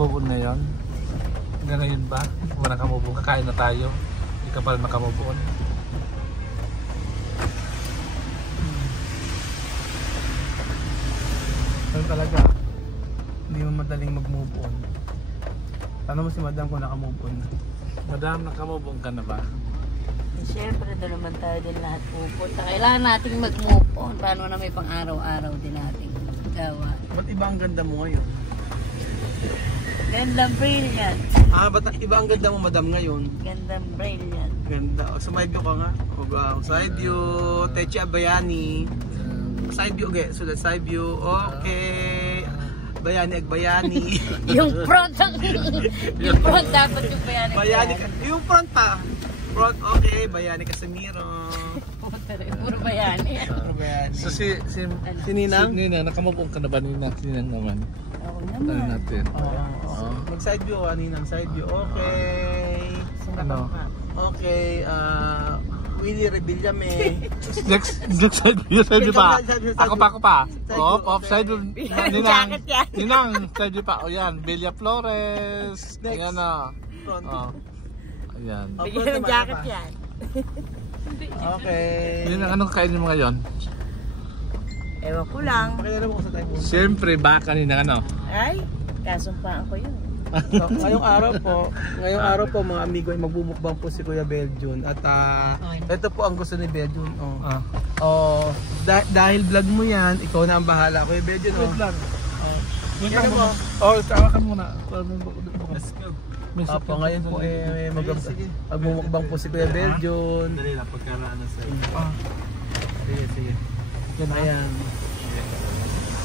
nakamove on ngayon? Hanggang ngayon ba? Kung wala nakamove on, kakain na tayo. Hindi ka pa rin nakamove on. Pero talaga, hindi mo madaling mag-move on. Tanong mo si Madam kung naka-move on. Madam, naka-move on ka na ba? Siyempre, doon naman tayo din lahat pupunta. Kailangan nating mag-move on. Paano na may pang-araw-araw din nating gawa. Ba't iba ang ganda mo ngayon? Gandang brilliant. Ba't iba ang ganda mo, Madam, ngayon? Gandang brilliant. Ganda. Side view ka nga. Side view. Techi Bayani. Side view, okay. Sulat side view. Okay. Bayani ag bayani. Yung front ang... yung front dapat yung bayani. Bayani ka. Yung front pa. Front, okay. Bayani Casimiro. Puro bayani. Puro bayani. So si Ninang? Si Ninang, nakamove on ka na ba, Ninang? Si Ninang naman. Ako Tanong naman. natin. Mag-side view, Ninang. Side view. Okay. Ano? Okay. Willie Revillame. Next side view pa. Ako pa. Off side view. Ninang. Ninang, side view pa. O yan, Bella Flores. Ayan na. Ayan. Bigyan ng jacket yan. Okay. Ninang, anong kainin mo ngayon? Ewan ko lang. Pakilala mo ko sa time. Siyempre, baka Ninang ano? Ay, kasumpaan ko yun. So, ngayong araw po mga amigo ay magbumukbang po si Kuya Beljun at ito po ang gusto ni Beljun. Dahil vlog mo yan, ikaw na ang bahala, Kuya Beljun. Wait lang. Wait lang mo. tawakan muna. Let's go. Apo, ngayon po magmumukbang po si Kuya Beljun. Dali lang, pagkaraan na sa Sige. Ayan.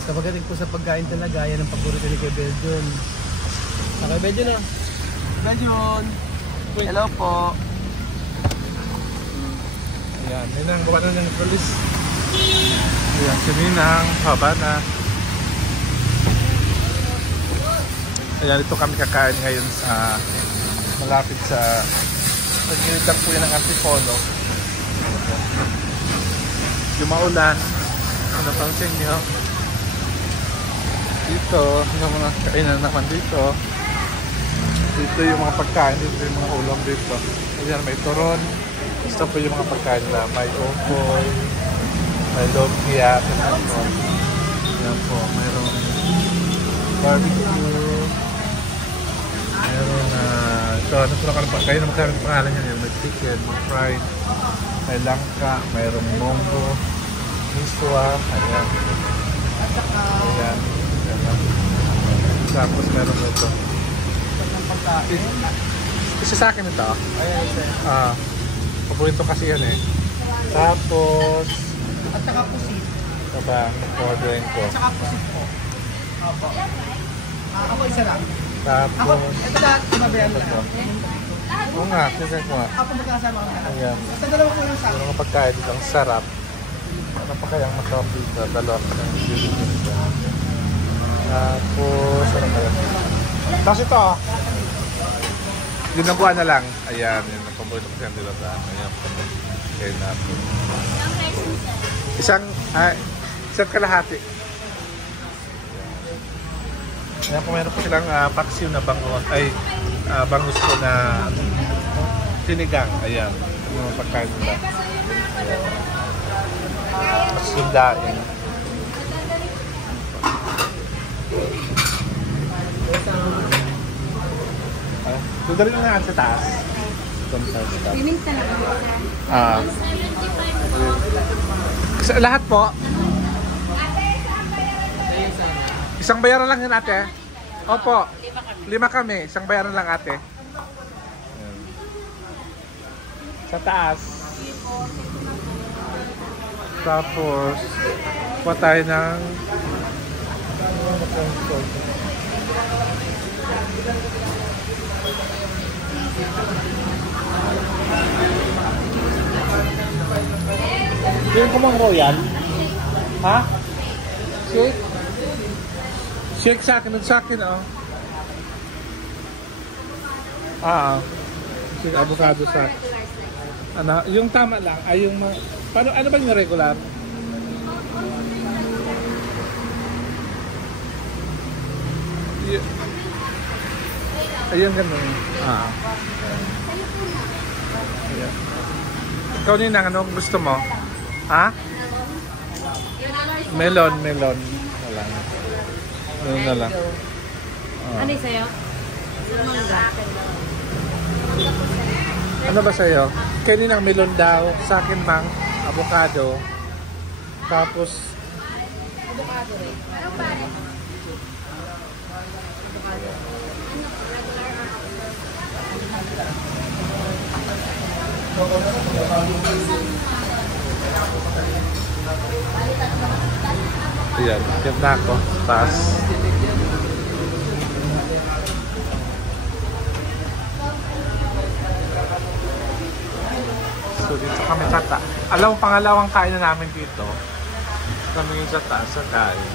So pagdating po sa pagkain talaga, yan ang paborito ni Kuya Beljun. Okay, Beljun na. Beljun! Hello po. Ayan, Ninang, baba na ng polis. Ayan, si Ninang, baba na. Ayan, ito kami kakain ngayon sa malapit sa pagkilitan po yan ng Antipolo. Yung maulan, ano pansin nyo? Dito, yung mga kainan naman dito. Dito yung mga pagkain, dito yung mga ulam dito. Ayan, may turon. Gusto po yung mga pagkain na may okoy, may lumpia, ayan po, mayroong barbecue, mayroong ito, ano po na kayo na magkaroon pangalan niya, may chicken, may fried, may langka, mayroong monggo, miswa, ayan. Ayan. Tapos meron ito. Isa sa akin ito. Paborito kasi yan eh. Tapos At saka pusit. ito ba? Orderin ko. At saka pusit po. Opo. Ako isa lang. Tapos Ito lahat, mabayan mo ito. lang. Oo nga, kasi ko nga. Ako magkasama kami lahat. Ayan. Basta dalawa ko lang sa akin. Yung mga pagkain dito, ang sarap. Ano pa kayang masarap dito? Dalawa ko ng Philippines. Tapos, ano kaya? Tapos ito, ginagawa na lang. Ayan, yun. Paborito ko siya dito sa ayan. Kain natin. Isang kalahati. Ayan po, meron po silang paksiw na bangus. Ay, bangus po na sinigang. Ayan, yung mga pagkain nila. Mas sundain. Dudali lang nga sa taas. Pining talaga. Lahat po. Isang bayaran lang yun, ate. Opo. 5 kami. Isang bayaran lang, ate. Sa taas. Tapos, kuha tayo ng yung kumang royal? Ha? Shake? Shake sa akin, oh. Shake avocado sa akin. Ano, yung tama lang ay yung ano ba yung regular? Ayan, ganun. Ah. Ayan. Ikaw Ninang, ano gusto mo? Ha? Melon. Wala na. Melon na lang. Ano yung sa'yo? Mangga. Ano ba sa'yo? Kaya Ninang melon daw. Sa akin mang avocado. Tapos Avocado rin. ayan, ganda ako. Taas. So dito kami tata. Alam mo, pangalawang kain na namin dito. Kami yung sa taas sa kain.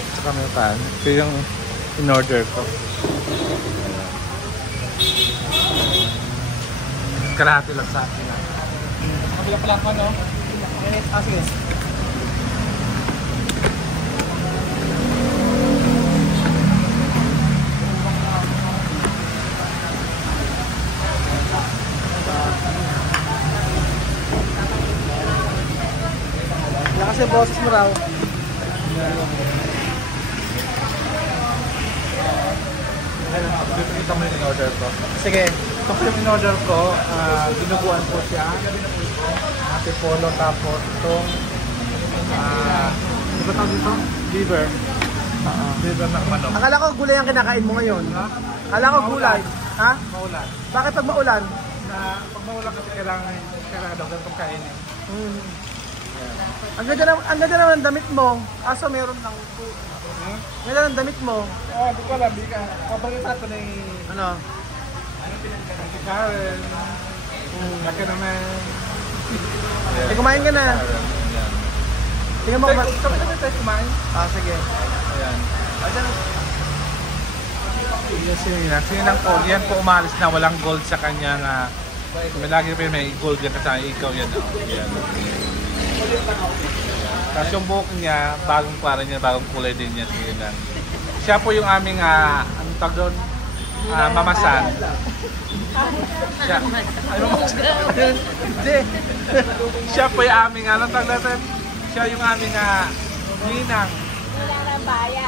Ito kami yung kain. Ito yung in-order ko. Kalahati lang sa akin. Kabila pala ako, no? Sige. Lakas yung boses mo raw. Ito mo yung in-order ko. Sige. Ito po yung in-order ko. Dinuguan ko siya. Ate polo tapos itong ano ba tawag dito? Liver. Liver ng manok. Akala ko gulay ang kinakain mo ngayon. Ha? Akala ko gulay. Ha? Maulan. Bakit pag maulan? Pag maulan kasi kailangan daw ganitong kainin. Ang ganda naman ng damit mo. Aso meron lang. Ang ganda ng damit mo. Hindi ko alam. Pabalita ito ni Ano? si Karen. Laki naman. Kumain ka na. Tingnan mo. Kami tayo kumain. Sige. Ayan. Yes, sinang po. Yan po umalis na walang gold sa kanya na may lagi pa may gold yan kasi ikaw yan. Yan. Tapos yung buhok niya, bagong para niya, bagong kulay din niya. Siya po yung aming, anong tawag doon? Mamasan. Siya, hindi. Siya po yung aming, anong tawag natin? Siya yung aming ninang.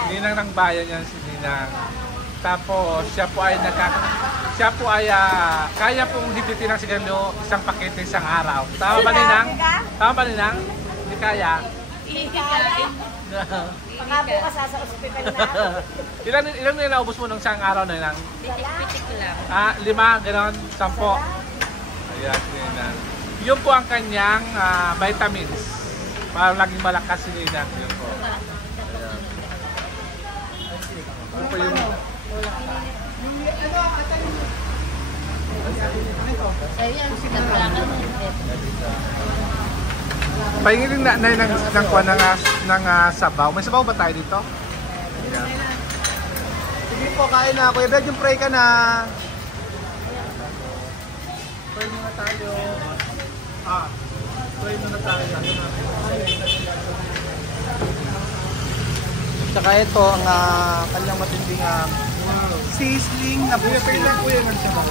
Ninang ng bayan yan si Ninang. Tapos siya po ay kaya pong hibitin ng sigarilyo isang pakete isang araw. Tama ba Ninang? Tama ba Ninang? Hindi kaya. Baka bukas sa ospital na. Ilan na naubos mo ng isang araw na Ninang? Pitik lang. 5, gano'n, 10. Ayan, Ninang. Yun po ang kanyang vitamins. Para laging malakas si Ninang. Yun po. Ayan. Ano po yung Ayan, sikat lang. pahingin na ng kuha ng sabaw. May sabaw ba tayo dito? Ayan. Sige po, kain na. Kuya Bed, yung pray ka na. Pray muna tayo. Pray muna tayo. Tsaka ito, ang kanyang matinding sizzling na buffet. Kuya, ng sabaw.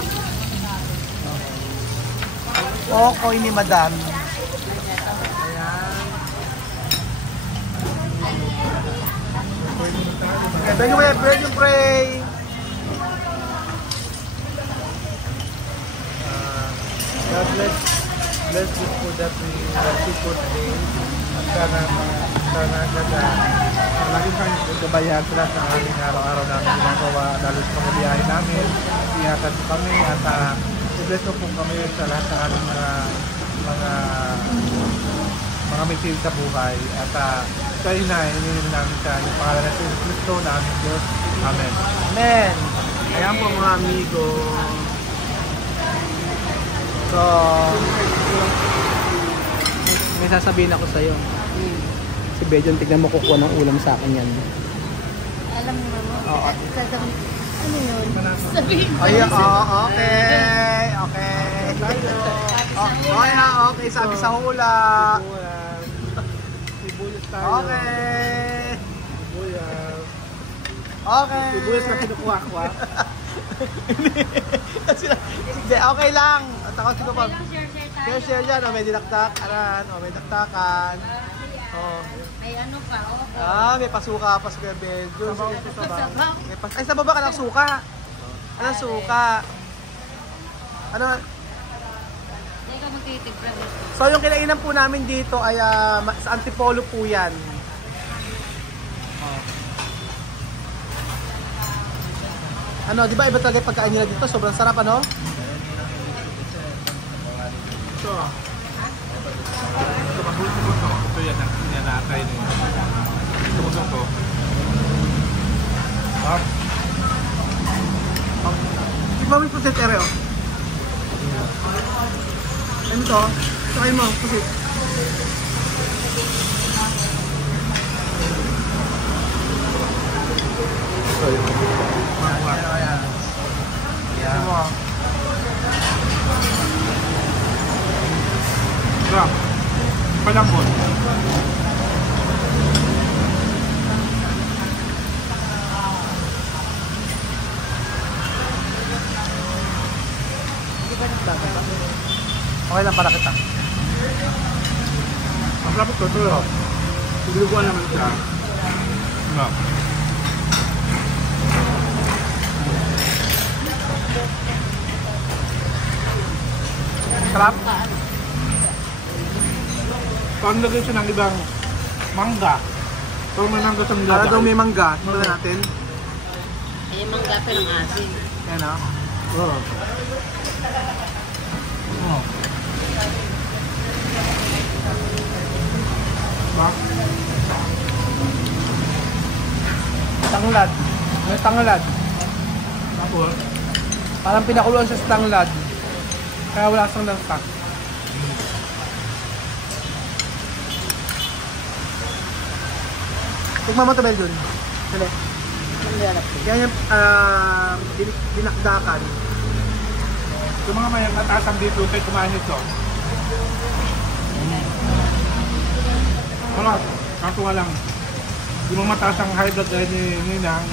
Okoy ni Madam. Okay, thank you, Kuya Bed, yung pray. God bless this food that we receive for today. At sana lagi kang gabayan sila sa aming araw-araw namin ginagawa, lalo sa mga biyahe namin. Ingatan po kami at i-bless po kami sa lahat ng aming mga mitin sa buhay. At sa hinihiling namin sa pangalan ng Jesus Cristo na aming Diyos. Amen. Amen. Ayan po mga amigo. So, may sasabihin ako sa'yo. Si Bejon, tignan mo kukuha ng ulam sa akin yan. Alam mo naman. Oo. Ano yun? Sabihin ko. Okay. Okay, sabi sa hula. Okay. Okay. Sibuyas na kinukuha ko ha. Hindi, okay lang. At ako siguro pa. Share Share dyan. O, may dinakdakan. O, may daktakan. O. May ano pa, oh. May pasuka pa sa Belgium. Sabaw. Ay, sa baba ka ng suka. Anong suka? Ano? Hindi ka magtitimpla. So, yung kinainan po namin dito ay sa Antipolo po yan. Ano, di ba iba talaga yung pagkain nila dito? Sobrang sarap, ano? Ito. Ito, mabuti mo ito. Ito yan ang kainin. Ito mo ito. Tignan mo yung pusit, ere, oh. Ano to? Sakay mo, pusit. Sarap. Palambot. Okay lang para kita. Ang sarap ito. Ito. Sinuguan naman siya. Sarap. Sarap? Parang lagay siya ng ibang mangga. Parang may mangga sa nilagay. Para daw may mangga. Tignan natin. Ay, yung mangga pa ng asin. Yan, ah. Oo. Oo. Ba? Tanglad. May tanglad. Tapos? Parang pinakuluan siya sa tanglad. Kaya wala siyang lantak. Tignan mo ito, Belgium. Dali. Yan yung dinakdakan. Yung mga mayang natasang dito kayo kumain ito. Wala. Kaso nga lang. Yung mga matasang high blood dahil ni Ninang,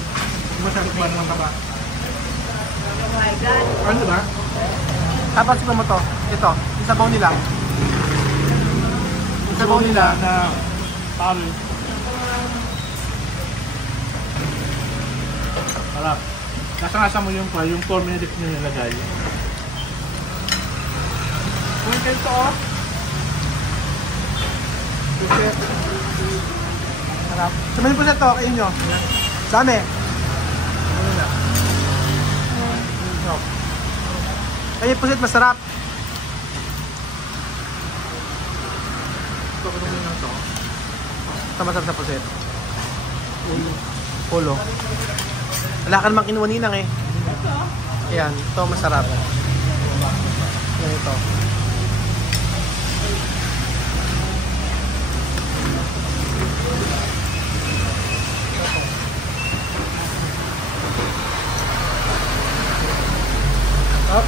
masakit ba naman taba? Oh my God. Ano ba? Tapos tignan mo to. Ito. Yung sabaw nila. Yung sabaw nila. Na pari. Harap. Nasa mo yung 4 minutes nyo nilagay. Kung kayo ito, oh. Pusit. Sarap. Sumayin po na ito. Kain nyo. Dami. Ano na? Kain pusit, masarap. Ito ko naman lang ito. Ito masarap sa pusit. Polo. Wala ka namang kinuha ninang eh. Ayan, ito masarap. Yan ito. Up.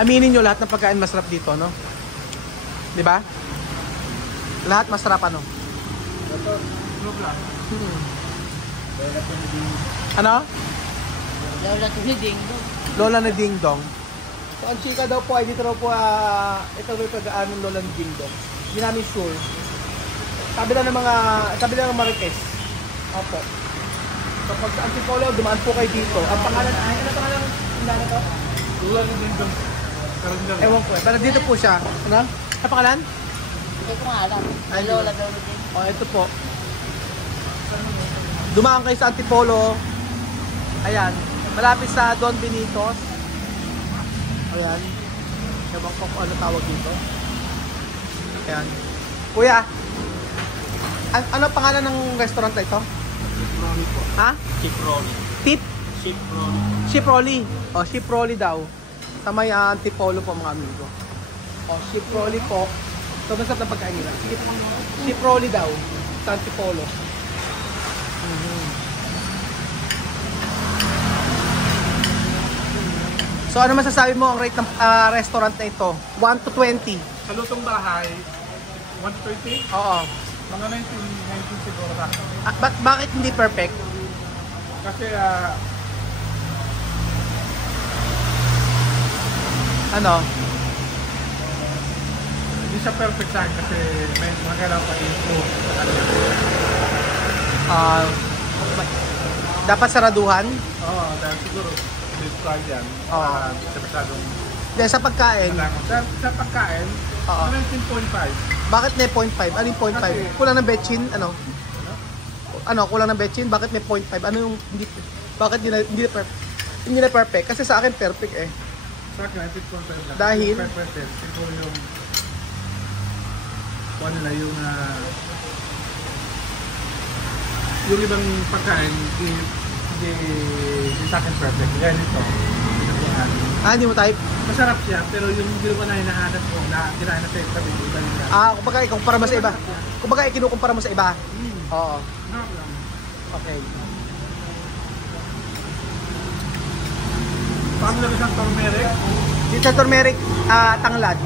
Aminin nyo lahat ng pagkain masarap dito, no? Di ba? Lahat masarap, ano? Ano? Lola to ni Dingdong. Lola na Ding Dong. So, ang chika daw po ay dito raw po, ito may pag-aan ng Lola na Ding Dong. Hindi namin sure. Sabi lang ng Marites. Opo. So, pag sa Antipolo, dumaan po kayo dito. Ang pangalan, ano pangalan ng nana to? Tulad din doon. Ewan ko eh. Pero dito po siya. Ano? Ang pangalan? Hindi ko nga alam. Ay, Lola daw ni Dingdong. O, ito po. Dumaan kayo sa Antipolo. Ayan. Malapit sa Don Benitos. Ayan. Ewan ko kung ano tawag dito. Ayan. Kuya, ano pangalan ng restaurant na ito? Rolly po. Ha? Chip Rolly. Tip? Chip Rolly. Ship Rolly. O, Ship Rolly daw. Sa may Antipolo po mga amigo. O, Ship Rolly po. Ito masarap na pagkain nila. Ship Rolly daw. Sa Antipolo. So ano masasabi mo ang rate ng restaurant na ito? 1 to 20? Sa lutong bahay, 120? Oo. Mga 19 siguro na. Bakit hindi perfect? Kasi Ano? hindi siya perfect sa akin kasi may mga kailangan pa i-improve. Dapat saraduhan? Oo, dahil siguro describe yan. Sa masyadong Dahil sa pagkain, sa pagkain, Oo. 19.5. bakit may 0.5? Ano yung 0.5? Kasi- Kulang ng betchin? Ano? Kulang ng betchin? Bakit may 0.5? Ano yung hindi, bakit hindi na perfect? Kasi sa akin perfect eh. Sa akin, 19.5 lang. Dahil? 5%. Siguro yung kung ano na yung ibang pagkain, hindi sa akin perfect. Kaya nito, Hindi mo type? masarap siya, pero yung hindi ko na hinahanap ko na kinain na sa tabi, iba nila. Kumbaga ikukumpara mo sa iba. Kumbaga ikinukumpara mo sa iba. Oo. Sarap lang. Okay. Paano lang isang turmeric? Dito sa turmeric tanglad.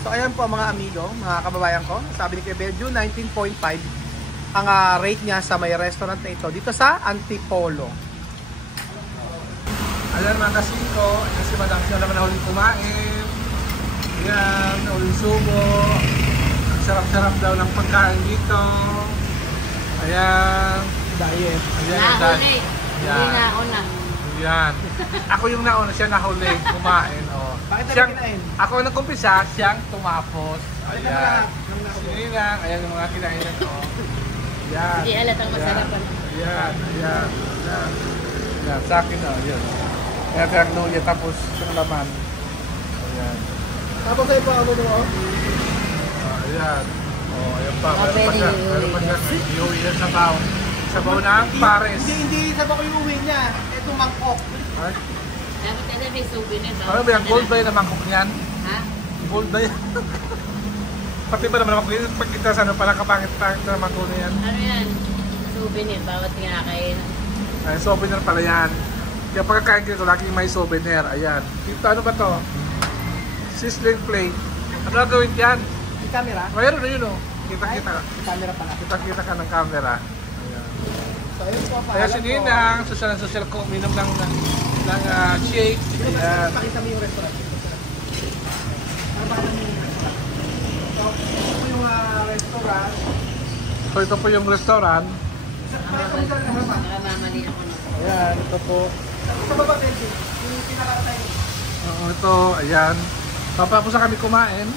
So ayan po mga amigo, mga kababayan ko. Sabi ni Kuya Beljo, 19.5 ang rate niya sa may restaurant na ito. Dito sa Antipolo. Ayan mga kasingko, ayan si Madam siya naman na huling kumain. Ayan, huling subo. Ang sarap-sarap daw ng pagkain dito. Ayan. Diet. Ayan, Nahuli. Hindi Yan. na ako na. Ayan. Ako yung nauna, siya nahuli kumain. Oh. Bakit tayo Siyang, kinain? ako ang nagkumpisa, siyang tumapos. Ayan. Ayan. Sininang, ayan yung mga kinainan ko. Ayan. Hindi alatang masarap ano. Ayan, ayan. Ayan. Ayan, sa akin na, ayan. Ayan, kaya luya, tapos yung laman. Ayan. Tapos ay pa ano mo? Ayan. Oh, ayan pa. Ah, Meron pa siya. pwede Meron pa iuwi. siya. Iuwi yan sa baw. Sa baw ng pares. Hindi sa ko yung uwi niya. Ito mangkok. Ay, Dapat kasi may souvenir. ano ba yan? Gold ba yan ang mangkok niyan? Ha? Gold ba yan? Pati ba naman mangkok yan? Pag kita sa ano pala kapangit-pangit na mangkok na yan. Ano yan? Souvenir. Bawat kinakain. Ay, souvenir pala yan. Kaya pagkakain ko, laging may souvenir. Ayan. Dito, ano ba to? Sizzling plate. Ano gagawin dyan? Yung camera? Mayroon na yun, oh. Kita-kita ka. Yung camera pala. Kita-kita ka ng camera. Ayan. So ayun po. Kaya si Ninang, social ko, uminom ng shake. Ayan. Pakita mo yung restaurant. Pakita mo yung restaurant. So, ito po yung restaurant. So ito po yung restaurant. Nakamamali ako na. Ayan, ito po. Sa baba Belgium, yung pinakatay. Oo, ito, ayan. Papapos na kami kumain.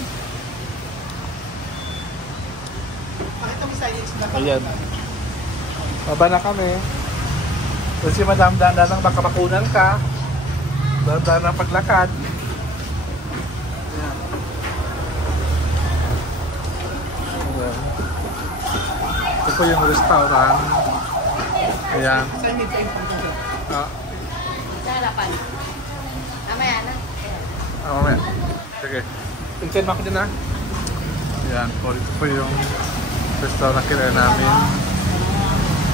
Pakita mo signage na. Ayan. Baba na kami. Kasi madam, dahan ng baka makunan ka. Dahan ng paglakad. Ayan. Ayan. Ito po yung restaurant. Ayan. Signage ay information. Sa harapan. Mamaya na. Mamaya. Sige. Pinsan mo ako dyan ha. Ayan po. Ito po yung restaurant kinain namin.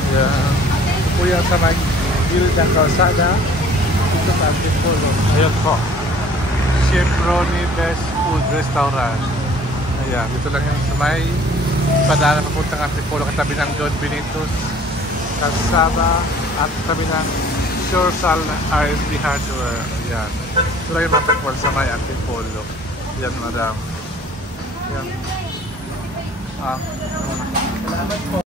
Ayan. Ito po yan sa gilid ng kalsada. Dito sa Antipolo. Ayan po. Chef Ronnie Best Food Restaurant. Ayan. Dito lang yan sa may padala papuntang Antipolo. Katabi ng John Benito's Kalsada at katabi ng Shoresal RSD Hardware. Ayan. Ito lang yung matagpuan sa may Antipolo. Ayan, madam. Ayan. Salamat po.